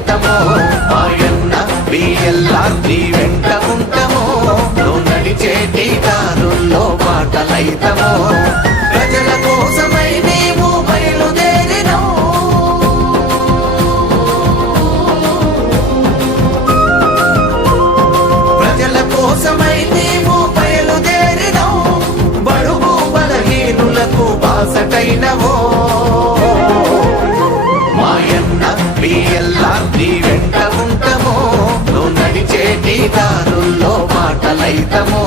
లైతమో మాయన్న బిఎల్ఆర్ నీ వెంట ఉంటామో నువ్వు నడిచేటి దారుల్లో బాటలైతమో ప్రజల కోసమై నీవు బయలుదేరినో ప్రజల కోసమై నీవు బయలుదేరినో బడుగు బలహీనులకు బాసటైనవో మాయన్న బిఎల్ఆర్ నీ వెంట ఉంటామో నువ్వు నడిచేటి దారుల్లో బాటలైతమో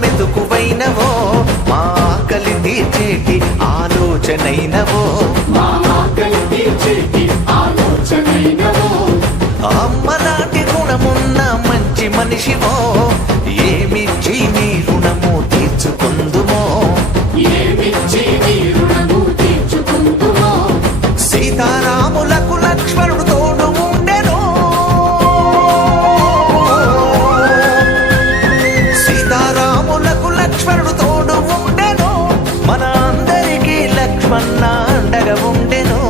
మెతుకువైనవో మా ఆకలి తీర్చేటి ఆలోచనైనవో అమ్మలాంటి గుణమున్న మంచి మనిషివో ఏమిచ్చి నీ రుణము తీర్చుకుందుమో సీతారాములకు లక్ష్మణుడు తోడు ఉండెను సీతారాములకు లక్ష్మణుడు తోడు ఉండెను మన అందరికీ లక్ష్మణ అండగా ఉండెను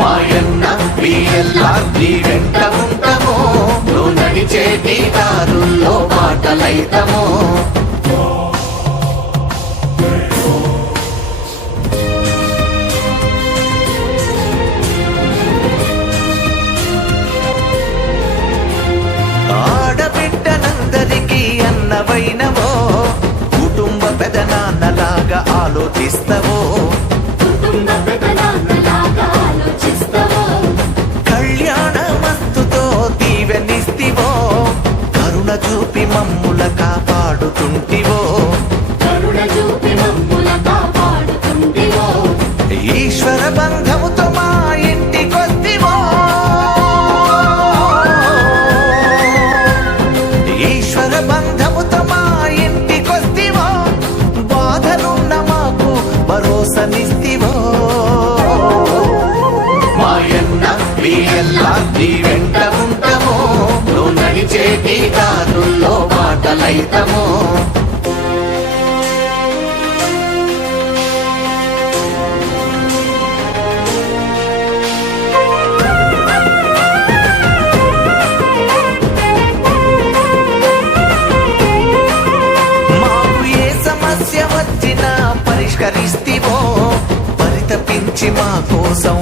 మాయన్న బిఎల్ఆర్ నీ వెంట ఉంటామో నువ్వు నడిచేటి దారుల్లో బాటలైతమో ఆడబిడ్డనందరికీ అన్నవైనవో కుటుంబ పెదనాన్నలాగా ఆలోచిస్తావో కళ్యాణమస్తుతో దీవెనిస్తివో కరుణ చూపి మమ్ముల కాపాడుతుంటివో ఈశ్వర బంధముతో మా ఇంటికొస్తివో ఈశ్వర బంధముతో మా ఇంటికొస్తివో బాధలున్న మాకు భరోసనిస్తివో మాయన్న బిఎల్ఆర్ నీ వెంట ఉంటామో నువ్వు నడిచేటి దారుల్లో బాటలైతమో మాకు ఏ సమస్య వచ్చినా పరిష్కరిస్తివో పరితపించి మా కోసం